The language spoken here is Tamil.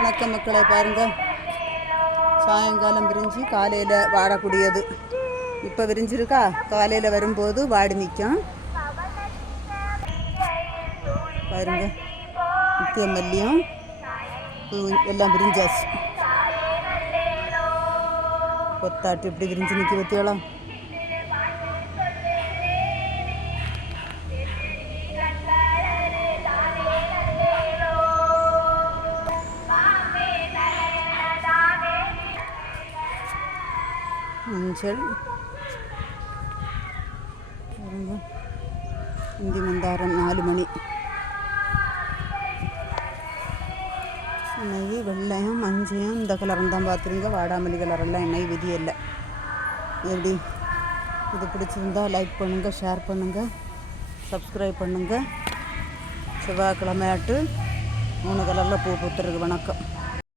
வணக்கம் மக்களை பாருங்க. சாயங்காலம் விரிஞ்சு காலையில் வாடக்கூடியது இப்போ விரிஞ்சிருக்கா? காலையில் வரும்போது வாடி நிற்கும் பாருங்க. நித்திய மல்லியும் எல்லாம் விரிஞ்சாச்சு. கொத்தாட்டு இப்படி விரிஞ்சு நிற்க பற்றியோலாம் மஞ்சள். இந்தி மந்தாரம் நாலு மணி. எண்ணெய் வெள்ளையும் மஞ்சையும் இந்த கலரும் தான் பார்த்துருங்க. வாடாமல்லி கலரெல்லாம் எண்ணெய் விதி இல்லை எப்படி? இது பிடிச்சிருந்தா லைக் பண்ணுங்கள் ஷேர் பண்ணுங்கள் சப்ஸ்கிரைப் பண்ணுங்கள் செவ்வாய்க்கிழமையாட்டு மூணு கலரில் பூ பூத்துருக்கு வணக்கம்.